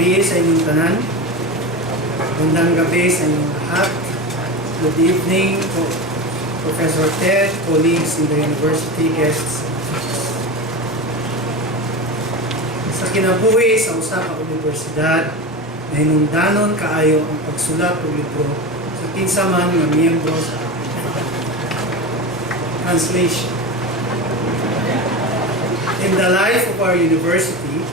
gabi sa inyong tanan. Magandang gabi sa inyong lahat. Good evening to Professor Ted, colleagues in the university, guests. Sa kinabuhi sa usa ka universidad, na hinungdanon kaayo ang pagsulat og libro sa kinsa man nga miyembro sa translation. In the life of our university,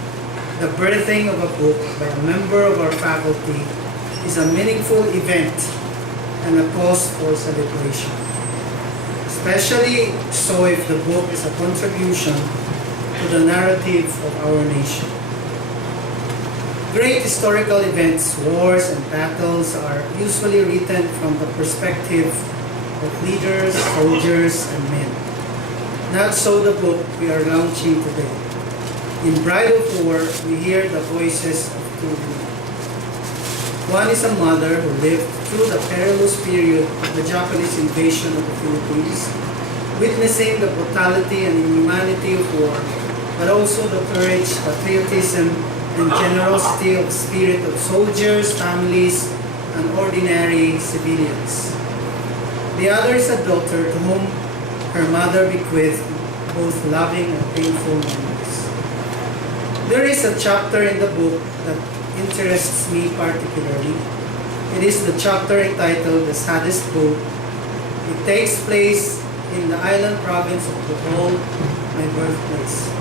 the birthing of a book by a member of our faculty is a meaningful event and a cause for celebration. Especially so if the book is a contribution to the narrative of our nation. Great historical events, wars, and battles are usually written from the perspective of leaders, soldiers, and men. Not so the book we are launching today. In Bride of War, we hear the voices of two women. One is a mother who lived through the perilous period of the Japanese invasion of the Philippines, witnessing the brutality and inhumanity of war, but also the courage, patriotism, and generosity of spirit of soldiers, families, and ordinary civilians. The other is a daughter to whom her mother bequeathed both loving and painful memories. There is a chapter in the book that interests me particularly. It is the chapter entitled The Saddest Boat. It takes place in the island province of Bohol, my birthplace.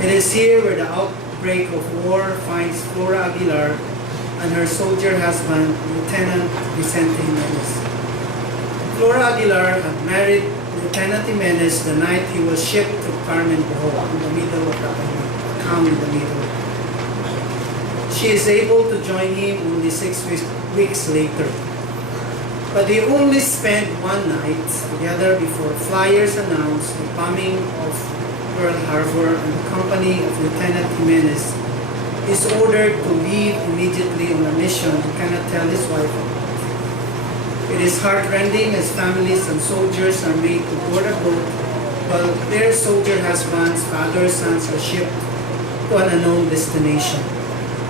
It is here where the outbreak of war finds Flora Aguilar and her soldier husband, Lieutenant Vicente Jimenez. Flora Aguilar had married Lieutenant Jimenez the night he was shipped to Carmen, Bohol, in the middle of the in the middle. She is able to join him only 6 weeks later. But they only spent one night together before flyers announced the bombing of Pearl Harbor, and the company of Lieutenant Jimenez is ordered to leave immediately on a mission he cannot tell his wife about. It is heartrending as families and soldiers are made to board a boat while their soldier husbands, fathers, sons are shipped to an unknown destination.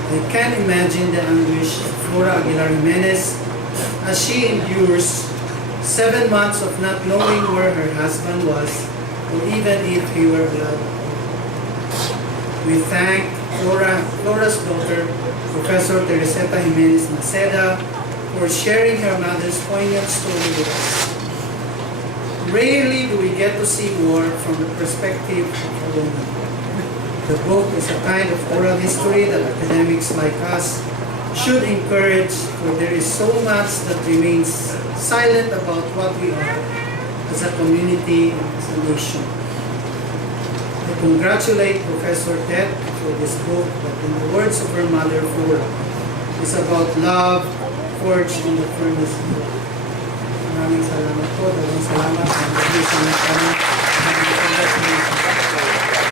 I can imagine the anguish of Flora Aguilar Jimenez as she endures 7 months of not knowing where her husband was, or even if he were alive. We thank Flora's daughter, Professor Teresita Jimenez Maceda, for sharing her mother's poignant story with us. Rarely do we get to see war from the perspective of a woman. The book is a kind of oral history that academics like us should encourage, for there is so much that remains silent about what we are as a community and as a nation. I congratulate Professor Ted for this book that, in the words of her mother, Flora, is about love forged in the furnace of love. Maraming salamat po. Maraming salamat. Maraming salamat.